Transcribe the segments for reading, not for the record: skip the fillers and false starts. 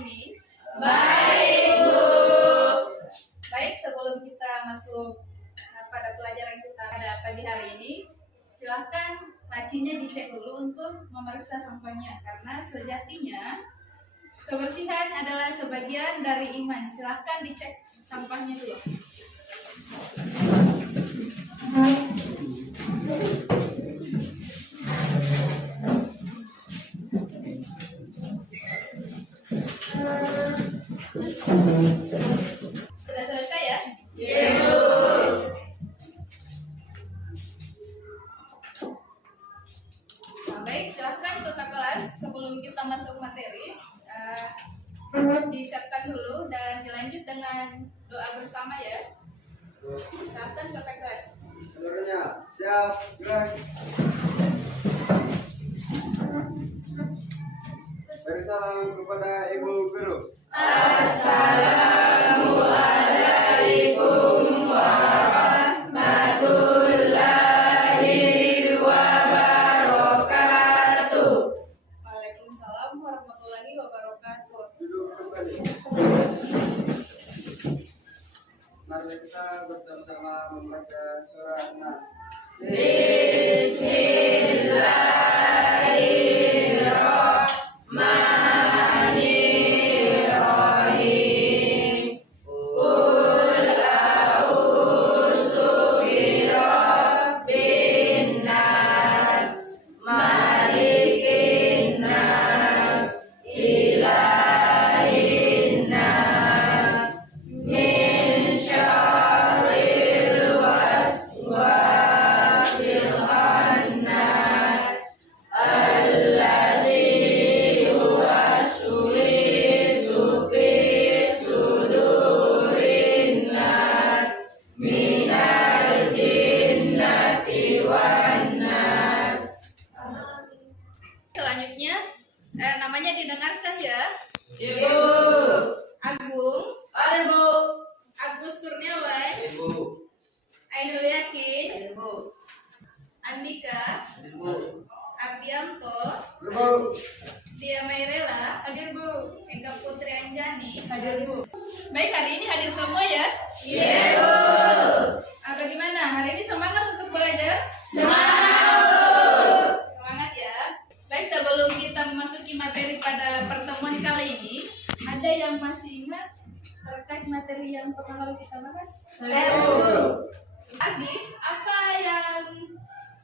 ini? Baik, Bu. Baik, sebelum kita masuk pada pelajaran kita pada pagi hari ini, silahkan lacinya dicek dulu untuk memeriksa sampahnya, karena sejatinya kebersihan adalah sebagian dari iman. Silahkan dicek sampahnya dulu. Sudah selesai ya? Iya, Bu. Nah, baik, silahkan tetap kelas. Sebelum kita masuk materi, disiapkan dulu dan dilanjut dengan doa bersama ya. Silahkan tetap kelas. Seluruhnya siap, gerak. Beri salam kepada Ibu Guru. Assalamualaikum warahmatullahi wabarakatuh. Waalaikumsalam warahmatullahi wabarakatuh. Duduk kembali. Mari kita bersama-sama membaca surah Nas. Bismillahirrahmanirrahim. Qul a'udzu birabbin nas, malikin nas, ilahin nas, min syarril waswasil khannas, alladzi yuwaswisu fi sudurin nas, minal jinnati wan nas. Selanjutnya, namanya didengarkan ya. Ibu. Agung, Ada, Bu. Agus Kurniawan, Ibu. Ainul Yakin, Ibu. Andika, Ibu. Ardianto, Ibu. Dia Mairela, Hadir, Bu. Eka Putri Anjani. Hadir, Bu. Baik, hari ini hadir semua ya. Iya, Bu. Bagaimana? Hari ini semangat untuk belajar? Semangat. Semangat ya. Baik, sebelum kita memasuki materi pada pertemuan kali ini, ada yang masih ingat terkait materi yang pernah lalu kita bahas? Ardi, apa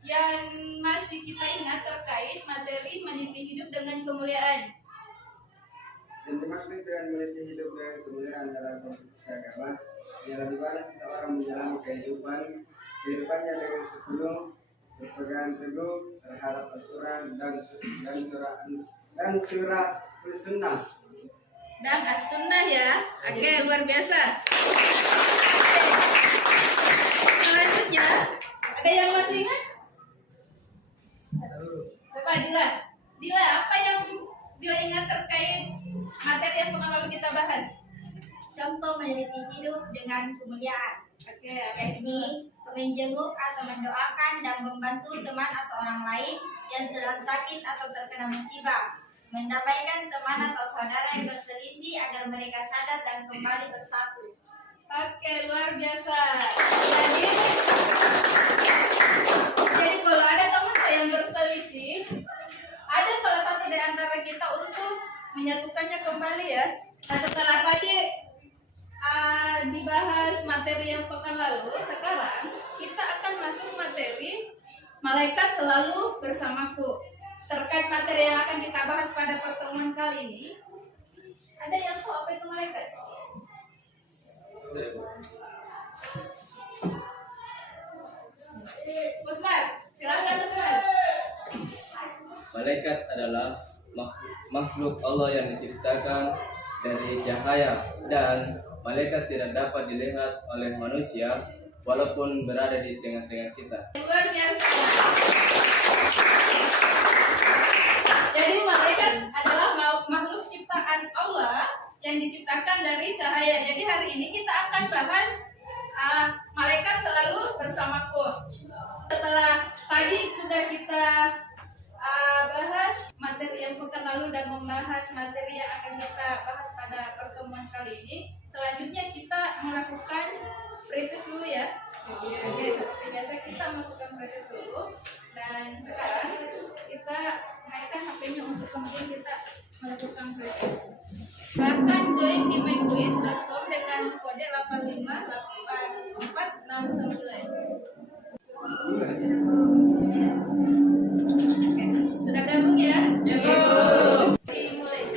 yang masih kita ingat terkait materi meniti hidup dengan kemuliaan? Yang dimaksud dengan meniti hidup dengan kemuliaan dalam konstitusi agama ialah di mana seseorang menjalani kehidupannya dengan sepenuh berpegang teguh terhadap aturan dan surah sunnah. Dan as-sunnah ya. Oke, luar biasa. Selanjutnya, ada yang masih ingat? Coba Dila. Dila, apa yang Dila ingat terkait materi yang pernah lalu kita bahas? Contoh meneliti hidup dengan kemuliaan, Oke, apa itu? yakni menjenguk atau mendoakan dan membantu teman atau orang lain yang sedang sakit atau terkena musibah, mendamaikan teman atau saudara yang berselisih agar mereka sadar dan kembali bersatu. Oke, luar biasa. Jadi kalau ada teman yang berselisih, ada salah satu di antara kita untuk menyatukannya kembali ya. Nah, setelah tadi dibahas materi yang pekan lalu, sekarang kita akan masuk materi malaikat selalu bersamaku. Terkait materi yang akan kita bahas pada pertemuan kali ini, ada yang tahu apa itu malaikat? Usman, silakan Usman. Malaikat adalah makhluk Allah yang diciptakan dari cahaya, dan malaikat tidak dapat dilihat oleh manusia walaupun berada di tengah-tengah kita. Luar biasa. Jadi malaikat adalah makhluk ciptaan Allah yang diciptakan dari cahaya. Jadi hari ini kita akan bahas malaikat selalu bersamaku. Setelah tadi sudah kita bahas materi yang pekan lalu dan membahas materi yang akan kita bahas pada pertemuan kali ini. Selanjutnya kita melakukan pretest dulu ya. Oke, seperti biasa kita melakukan pretest dulu. Dan sekarang kita naikkan HP-nya untuk kemudian kita melakukan pretest. Silahkan join di myquiz.com dengan kode 858469. Sudah gabung ya? Ya, Bu. Dimulai.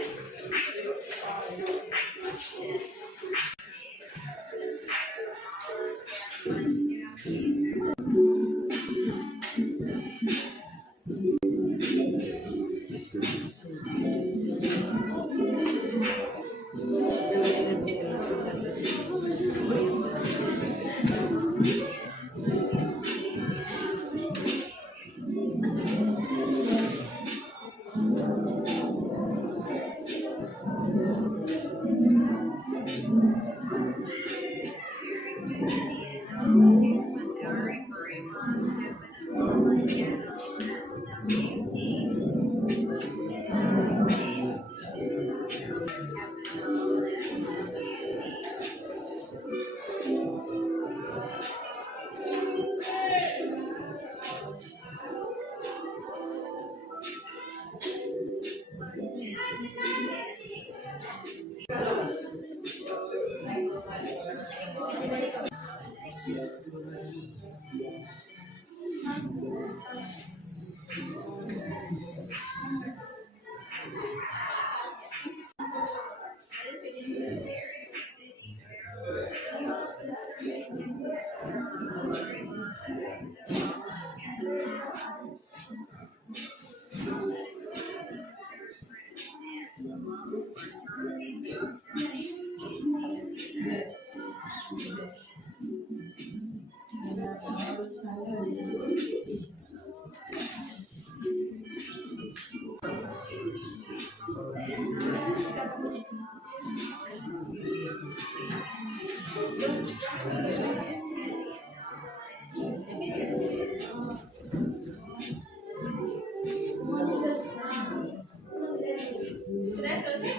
Sudah selesai?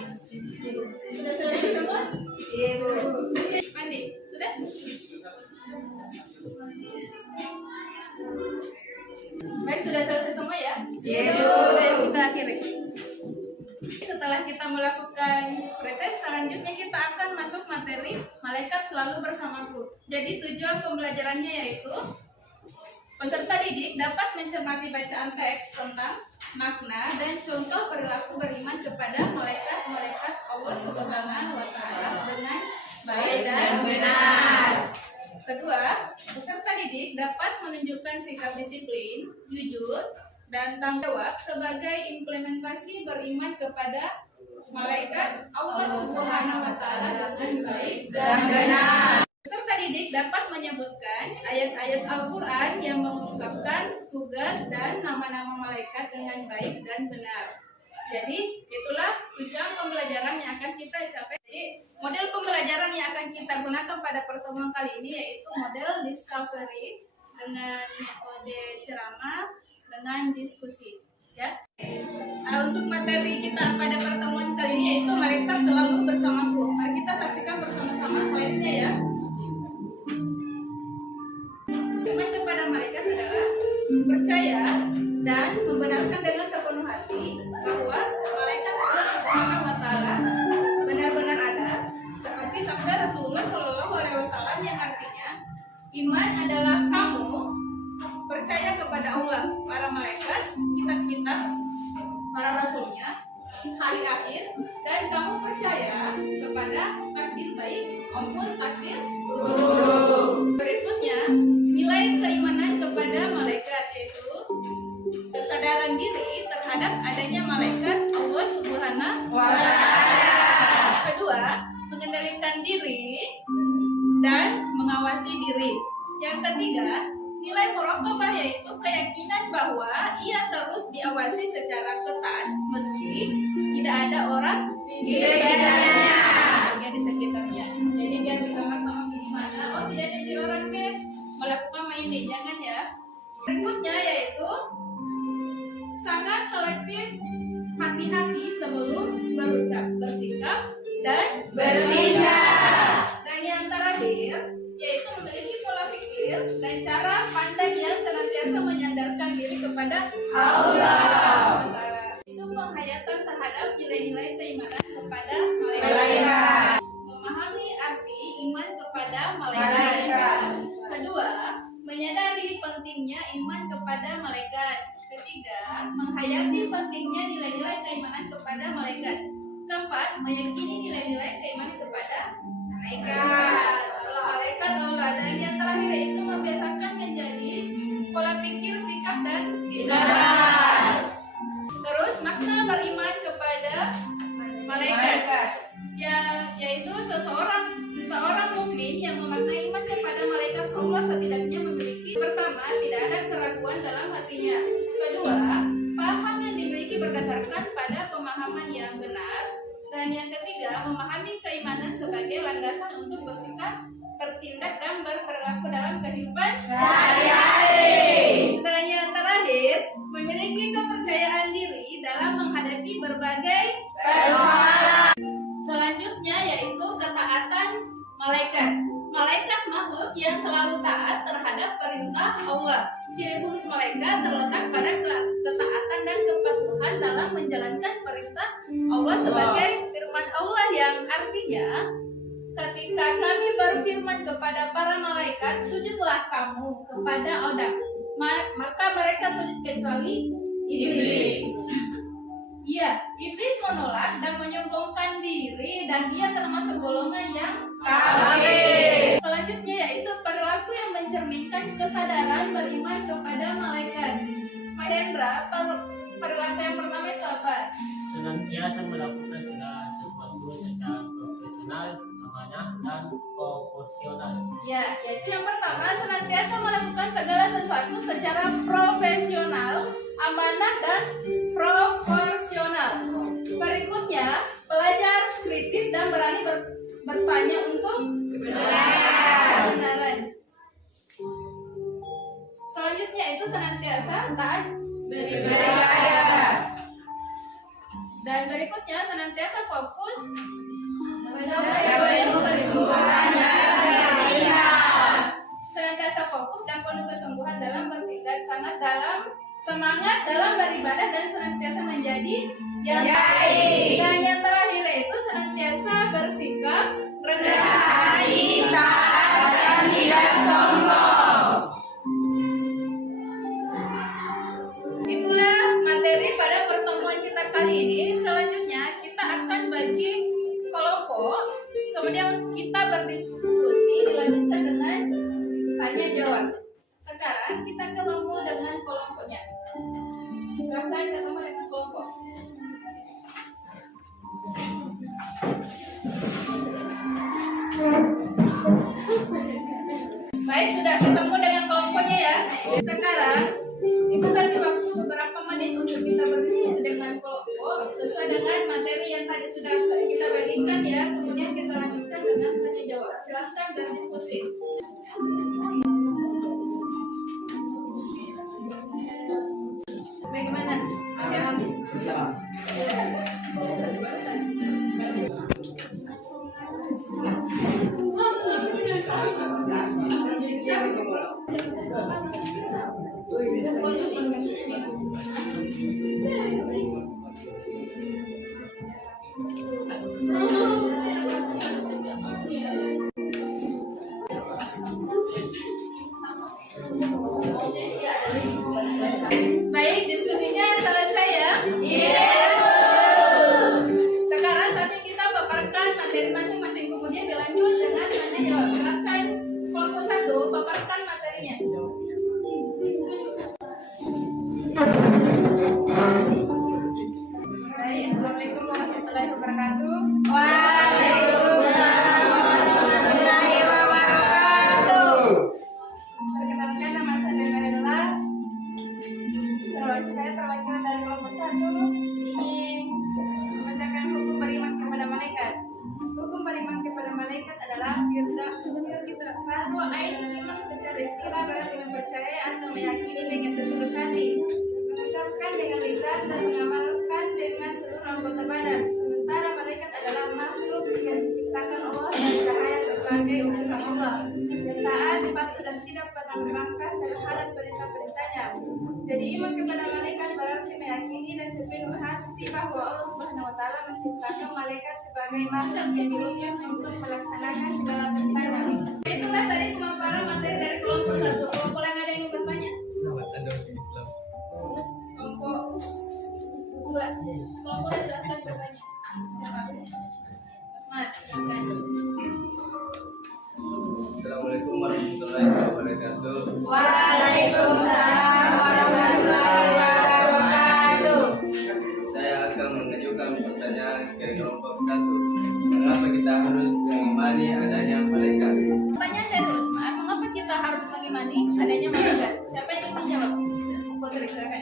Sudah selesai semua? Mandi? Sudah? Baik, sudah selesai semua ya? Sudah, kita akhiri. Setelah kita melakukan pretest, selanjutnya kita akan masuk materi malaikat selalu bersamaku. Jadi tujuan pembelajarannya yaitu peserta didik dapat mencermati bacaan teks tentang makna dan contoh perilaku beriman kepada malaikat-malaikat Allah Subhanahu wa Ta'ala dengan baik dan benar. Kedua, peserta didik dapat menunjukkan sikap disiplin, jujur, dan tanggung jawab sebagai implementasi beriman kepada malaikat Allah Subhanahu wa Ta'ala dengan baik dan benar. Peserta didik dapat menyebutkan ayat-ayat Al-Quran yang mengungkapkan tugas dan nama-nama malaikat dengan baik dan benar. Jadi itulah tujuan pembelajaran yang akan kita capai. Jadi model pembelajaran yang akan kita gunakan pada pertemuan kali ini yaitu model discovery dengan metode ceramah dengan diskusi. Ya. Untuk materi kita pada pertemuan kali ini yaitu malaikat selalu bersamaku. Mari kita saksikan bersama-sama slide-nya ya. Iman kepada malaikat adalah percaya dan membenarkan dengan sepenuh hati bahwa malaikat Allah Subhanahu wa Ta'ala benar-benar ada, seperti sabda Rasulullah Shallallahu Alaihi Wasallam yang artinya iman adalah kamu percaya kepada Allah, para malaikat, kitab-kitab, para rasulnya, hari akhir, dan kamu percaya kepada takdir baik maupun takdir buruk. Berikutnya, nilai keimanan kepada malaikat yaitu kesadaran diri terhadap adanya malaikat Allah Subhanahu wa Ta'ala. Kedua, mengendalikan diri dan mengawasi diri. Yang ketiga, nilai muraqabah yaitu keyakinan bahwa ia terus diawasi secara ketat meski tidak ada orang di sekitarnya. Ya, di sekitarnya. Jadi biar di kamar-kamar di mana, oh tidak ada di orang deh melakukan ini, jangan ya. Berikutnya yaitu sangat selektif bersikap dan bertindak. Dan yang terakhir yaitu memiliki pola pikir dan cara pandang yang senantiasa menyandarkan diri kepada Allah. Itu penghayatan terhadap nilai-nilai keimanan kepada Malaikat. malaikat. Memahami arti iman kepada malaikat. Kedua, menyadari pentingnya iman kepada malaikat. Ketiga, menghayati pentingnya nilai-nilai keimanan kepada malaikat. Keempat, meyakini nilai-nilai keimanan kepada Malaikat. malaikat Allah. Dan yang terakhir itu membiasakan menjadi pola pikir, sikap dan tindakan. Terus makna beriman kepada malaikat, yaitu seseorang mukmin yang memaknai iman kepada malaikat Allah setidaknya memiliki, pertama, tidak ada keraguan dalam hatinya. Kedua, paham yang dimiliki berdasarkan pada pemahaman yang benar. Dan yang ketiga, memahami keimanan sebagai landasan untuk bersikap, bertindak, dan berperilaku dalam kehidupan Sehari-hari. Dan yang terakhir, memiliki kepercayaan diri dalam menghadapi berbagai Persoalan. Selanjutnya yaitu ketaatan malaikat. Malaikat makhluk yang selalu taat terhadap perintah Allah. Ciri khusus malaikat terletak pada ketaatan dan kepatuhan dalam menjalankan perintah Allah sebagai firman Allah yang artinya, ketika kami berfirman kepada para malaikat, sujudlah kamu kepada Adam, maka mereka sujud kecuali iblis. Iya, iblis menolak dan menyombongkan diri, dan ia termasuk golongan yang kafir. Selanjutnya yaitu perilaku yang mencerminkan kesadaran beriman kepada malaikat. Mahendra, perilaku yang pertama itu apa? Senantiasa melakukan segala sesuatu secara profesional, amanah, dan proporsional. Ya, yaitu yang pertama, senantiasa melakukan segala sesuatu secara profesional, amanah, dan proporsional. Berikutnya, belajar kritis dan berani bertanya untuk kebenaran. Selanjutnya itu senantiasa taat beribadah. Dan berikutnya senantiasa fokus Penuh kesungguhan dalam bertindak. senantiasa fokus dan penuh kesungguhan dalam bertindak, semangat dalam beribadah, dan senantiasa menjadi yang baik. Dan yang terakhir itu senantiasa bersikap rendah hati, taat, dan tidak sombong. Itulah materi pada pertemuan kita kali ini. Selanjutnya kita akan bagi kelompok, kemudian kita berdiskusi, dilanjutkan dengan tanya jawab. Sekarang kita ketemu dengan kelompoknya. Silahkan ketemu dengan kelompok. Baik, sudah ketemu dengan kelompoknya ya. Sekarang Ibu kasih waktu beberapa menit untuk kita berdiskusi dengan kelompok sesuai dengan materi yang tadi sudah kita bagikan ya. Kemudian kita lanjutkan dengan tanya jawab. Silahkan berdiskusi. Bagaimana? Baik, diskusinya selesai ya. Sekarang saatnya kita paparkan materi masing-masing, kemudian dilanjut dengan tanya jawab. Silakan kelompok 1 paparkan materinya. Baik, Assalamualaikum warahmatullahi wabarakatuh. Waalaikumsalam warahmatullahi wabarakatuh. Perkenalkan, nama saya Mahendra. Saya perwakilan dari kelompok 1 ingin membacakan hukum beriman kepada malaikat. Hukum beriman kepada malaikat adalah kita bahwa iman secara istilah berarti mempercayai atau meyakini dengan setulus hati, mengucapkan dengan lisan dan mengamalkan dengan seluruh anggota badan. Sementara malaikat adalah serta melangkah terhadap perintah-perintahnya. Jadi iman kepada malaikat berarti meyakini dan sepenuh hati bahwa Allah Subhanahu wa taala menciptakan malaikat sebagai makhluk yang diutus untuk melaksanakan segala perintahnya. Itulah tadi pemaparan materi dari kelompok 1. Kelompok yang ada yang bertanya? Selamat adopsi Islam. Kelompok 2. Kelompok silahkan bertanya. Siapa? Osman, silakan. Assalamualaikum warahmatullahi wabarakatuh. Waalaikumsalam warahmatullahi wabarakatuh. Saya akan mengajukan pertanyaan ke kelompok 1. Mengapa kita harus mengimani adanya malaikat? Pertanyaan dari Usman, mengapa kita harus mengimani adanya malaikat? Siapa yang ingin menjawab? Putri, silakan.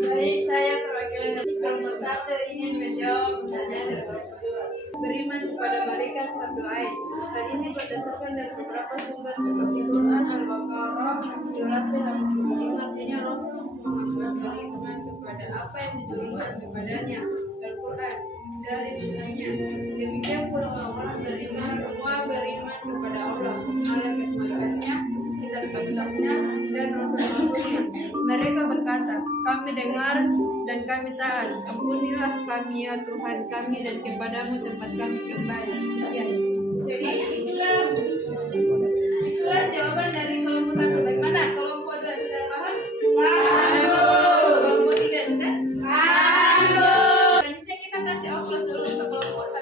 Baik, saya perwakilan dari kelompok 1 ingin menjawab pertanyaan dari kelompok 2. Beriman kepada malaikat fardu ain. Hal ini berdasarkan dari beberapa sumber seperti Quran Al-Baqarah 285. Artinya Rasul Muhammad beriman kepada apa yang diturunkan kepadanya Al-Quran dari mulanya. Demikian pula orang-orang beriman semua beriman kepada Allah, malaikat-malaikatnya, kitab-kitabnya, dan rasul-rasulnya. Mereka berkata, kami dengar dan kami taat. Ampunilah kami ya Tuhan kami dan kepadamu tempat kami kembali. Sekian. Jadi itulah jawaban dari kelompok 1. Bagaimana? Kelompok 2 sudah paham? Kelompok 3 sudah? Selanjutnya kita kasih oplos dulu untuk kelompok 1.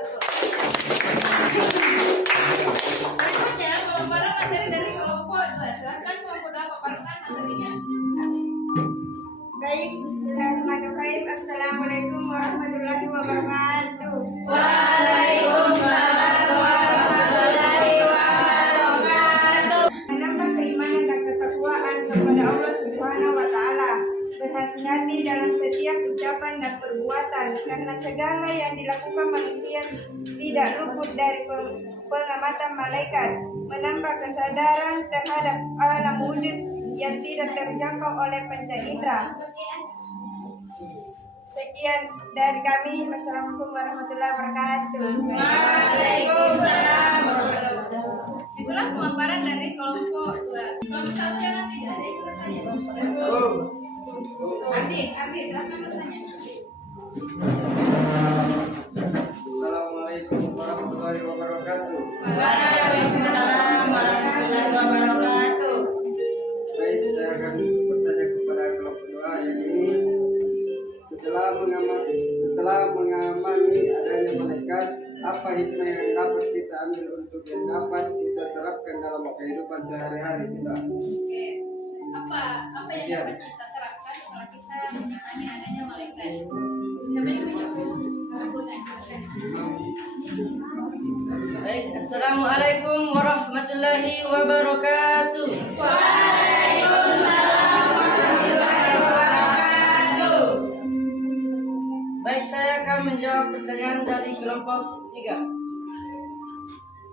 Berikutnya pemaparan materi dari kelompok 2. Silakan kelompok 2 paparkan materinya. Baik, bismillahirrahmanirrahim. Assalamualaikum warahmatullahi wabarakatuh. Waalaikumsalam warahmatullahi wabarakatuh. Menambah keimanan dan ketakwaan kepada Allah Subhanahu wa taala. Berhati-hati dalam setiap ucapan dan perbuatan karena segala yang dilakukan manusia tidak luput dari pengamatan malaikat. Menambah kesadaran terhadap alam wujud yang tidak terjangkau oleh panca indera. Sekian dari kami. Wassalamualaikum warahmatullahi wabarakatuh. Waalaikumsalam warahmatullahi wabarakatuh. Itulah pemaparan dari kelompok 2. Kelompok 1 yang tidak ada yang bertanya. Adi, silakan bertanya. Assalamualaikum warahmatullahi wabarakatuh. Waalaikumsalam warahmatullahi wabarakatuh. Baik, saya akan bertanya kepada kelompok 2 yang ini. Setelah mengamani adanya malaikat, apa hikmah yang dapat kita ambil untuk yang dapat kita terapkan dalam kehidupan sehari-hari kita? Oke. Apa yang dapat kita terapkan kalau kita mengimani adanya malaikat? Siapa yang menjawab? Aku nggak silakan. Baik, Assalamualaikum warahmatullahi wabarakatuh. Waalaikumsalam warahmatullahi wabarakatuh. Baik, saya akan menjawab pertanyaan dari kelompok 3.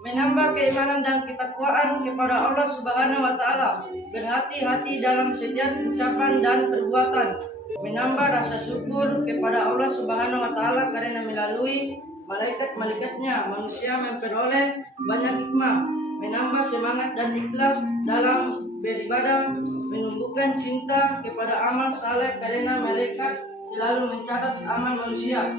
Menambah keimanan dan ketakwaan kepada Allah Subhanahu wa taala. Berhati-hati dalam setiap ucapan dan perbuatan. Menambah rasa syukur kepada Allah Subhanahu wa taala karena melalui malaikat-malaikatnya manusia memperoleh banyak hikmah. Menambah semangat dan ikhlas dalam beribadah, menumbuhkan cinta kepada amal saleh karena malaikat selalu mencatat amal manusia.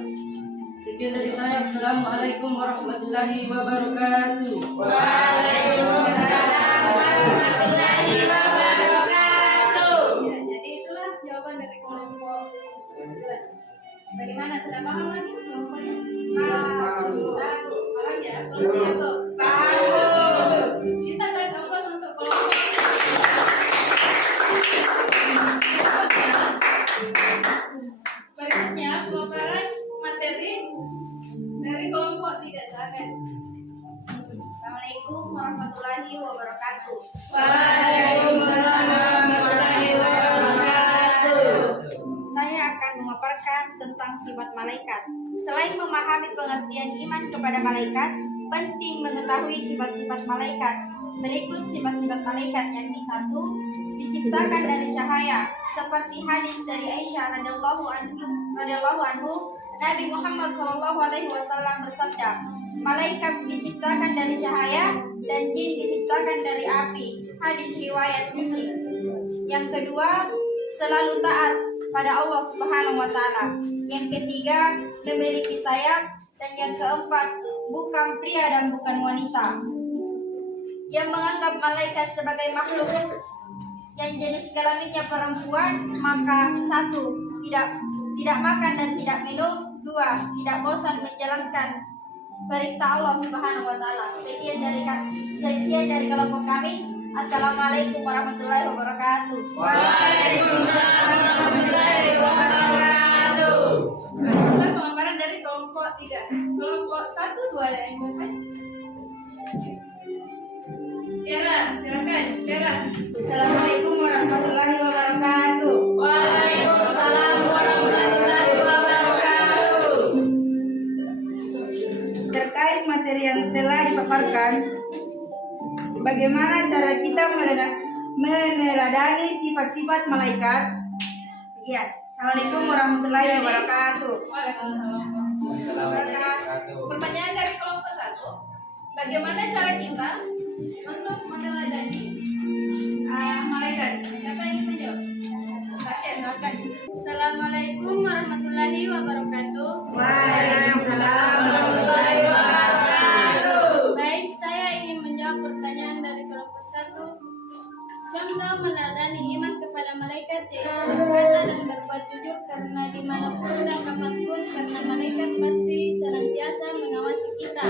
Sekian dari saya. Assalamualaikum warahmatullahi wabarakatuh. Waalaikumsalam warahmatullahi wabarakatuh. Ya, jadi itulah jawaban dari kelompok 2. Bagaimana, sudah paham lagi kelompoknya? Paham ya? Kelompok 1. Paham. Kita kasih oplos untuk kelompok 1. Berikutnya pemaparan materi dari kelompok 3. Silakan. Assalamualaikum warahmatullahi wabarakatuh. Waalaikumsalam warahmatullahi wabarakatuh. Saya akan memaparkan tentang sifat malaikat. Selain memahami pengertian iman kepada malaikat, penting mengetahui sifat-sifat malaikat. Berikut sifat-sifat malaikat, yakni 1. Diciptakan dari cahaya, seperti hadis dari Aisyah radhiyallahu anhu, Nabi Muhammad SAW bersabda, malaikat diciptakan dari cahaya dan jin diciptakan dari api. Hadis riwayat Muslim. Yang kedua, selalu taat pada Allah Subhanahu wa taala. Yang ketiga, memiliki sayap, dan yang keempat, bukan pria dan bukan wanita. Yang menganggap malaikat sebagai makhluk yang jenis kelaminnya perempuan, maka satu, tidak makan dan tidak minum. Dua, tidak bosan menjalankan perintah Allah Subhanahu wa taala. Sekian dari kelompok kami. Assalamualaikum warahmatullahi wabarakatuh. Waalaikumsalam warahmatullahi wabarakatuh. Sebentar pemaparan dari kelompok 3. Kelompok 1 2 ada yang ingin. Tiara, silakan. Tiara. Assalamualaikum warahmatullahi wabarakatuh. Waalaikumsalam warahmatullahi wabarakatuh. Terkait materi yang telah dipaparkan, bagaimana cara kita meneladani sifat-sifat malaikat? Sekian. Assalamualaikum warahmatullahi wabarakatuh. Waalaikumsalam warahmatullahi wabarakatuh. Pertanyaan dari kelompok 1. Bagaimana cara kita untuk meneladani malaikat? Siapa yang ingin menjawab? Tasya, silakan. Assalamualaikum warahmatullahi wabarakatuh. Waalaikumsalam warahmatullahi wabarakatuh. Baik, saya ingin menjawab pertanyaan dari kelompok 1. Contoh meneladani iman kepada malaikat yaitu berkata dan berbuat jujur karena dimanapun dan kapanpun, karena malaikat pasti senantiasa mengawasi kita,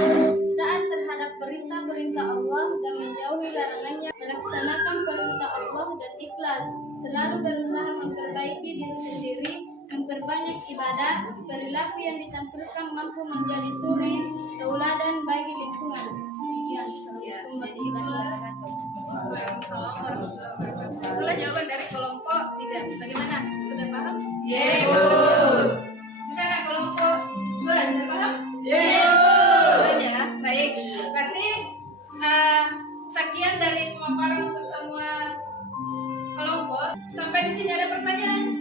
taat terhadap perintah-perintah Allah dan menjauhi larangannya, melaksanakan perintah Allah dan ikhlas, selalu berusaha memperbaiki diri sendiri, memperbanyak ibadah, perilaku yang ditampilkan mampu menjadi suri tauladan bagi lingkungan. Sekian. Assalamualaikum warahmatullahi wabarakatuh. Waalaikumsalam warahmatullahi wabarakatuh. Itulah jawaban dari kelompok 3. Bagaimana? Sudah paham? Yebo. Misalnya kelompok 2 sudah paham? Yebo. Belum ya? Baik. Berarti sekian dari pemaparan untuk semua kelompok. Sampai di sini ada pertanyaan?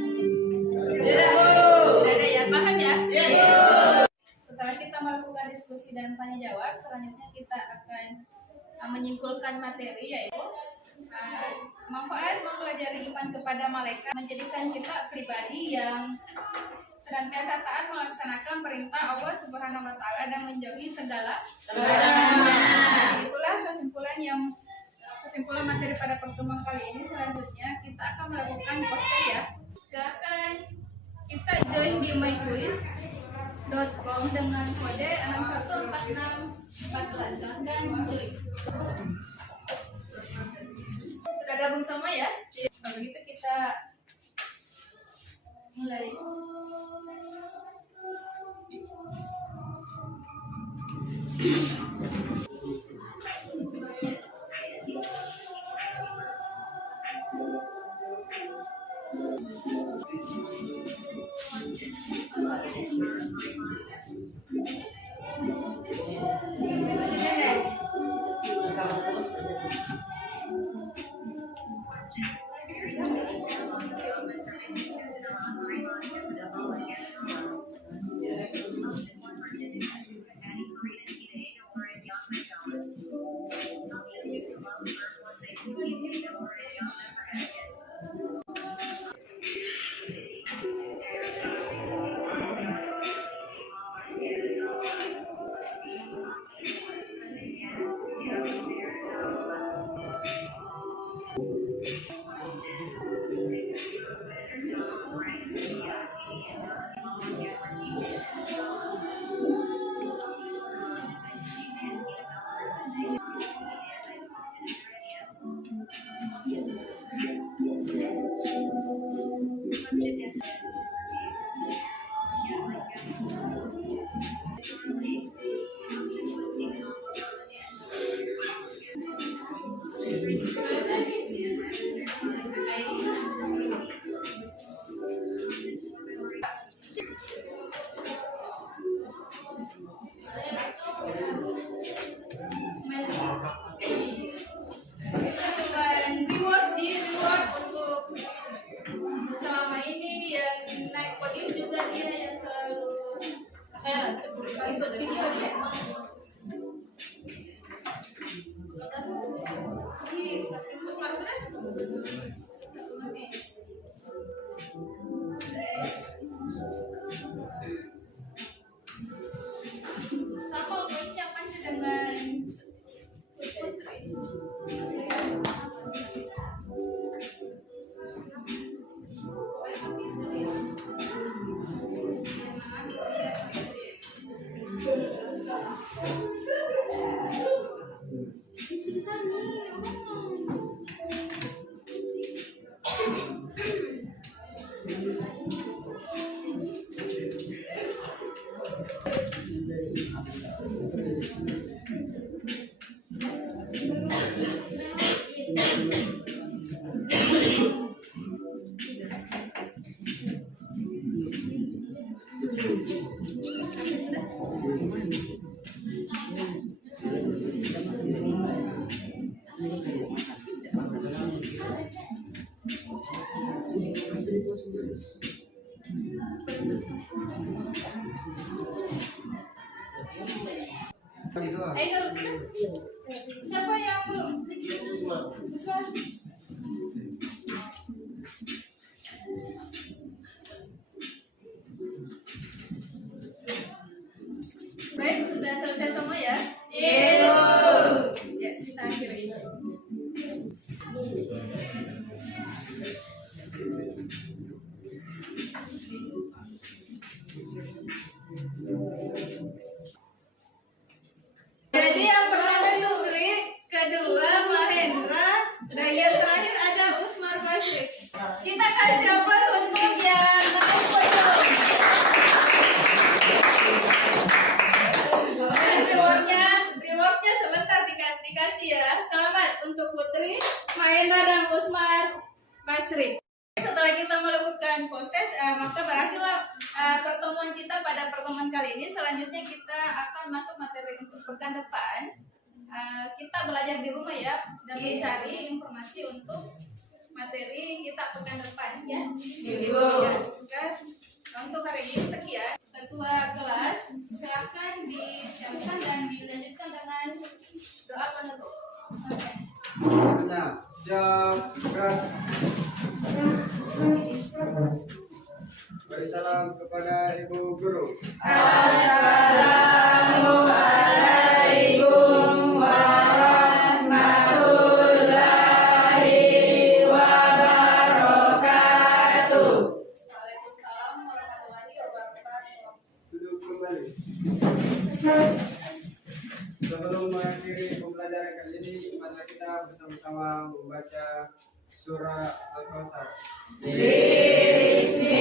Yebo. Tidak ada ya? Paham ya? Yebo. Setelah kita melakukan diskusi dan tanya jawab, selanjutnya kita akan menyimpulkan materi, yaitu manfaat mempelajari iman kepada malaikat menjadikan kita pribadi yang senantiasa taat melaksanakan perintah Allah Subhanahu wa taala dan menjauhi segala larangan. Itulah kesimpulan materi pada pertemuan kali ini. Selanjutnya kita akan melakukan podcast ya. Silakan kita join di myquiz.com dengan kode 614614. Silakan join. Sudah gabung semua ya? Kalau begitu kita mulai. Kita coba reward untuk selama ini yang naik podium juga dia yang selalu ikut video dia. Ayo teruskan. Siapa yang belum? Usman. Baik, sudah selesai semua ya? Iya. Ya, kita akhiri. Jadi yang pertama itu Sri, kedua Mahendra, dan yang terakhir ada Usmar Basri. Kita kasih aplaus untuk yang naik podium. Rewardnya sebentar dikasih ya. Selamat untuk Putri, Mahendra dan Usmar Basri. Setelah kita melakukan post-test, maka berakhirlah pertemuan kita pada pertemuan kali ini. Selanjutnya kita akan masuk materi untuk pekan depan. Kita belajar di rumah ya, dan mencari informasi untuk materi kita pekan depan ya. Ya. Untuk hari ini sekian. Ketua kelas silakan disiapkan dan dilanjutkan dengan doa penutup. Oke. Nah, jawab gerak. Beri salam kepada Ibu Guru. Assalamualaikum warahmatullahi wabarakatuh. Waalaikumsalam warahmatullahi wabarakatuh. Duduk kembali. Sebelum mengakhiri pembelajaran kali ini, mari kita bersama-sama membaca surah Al-Kautsar. Bismillah.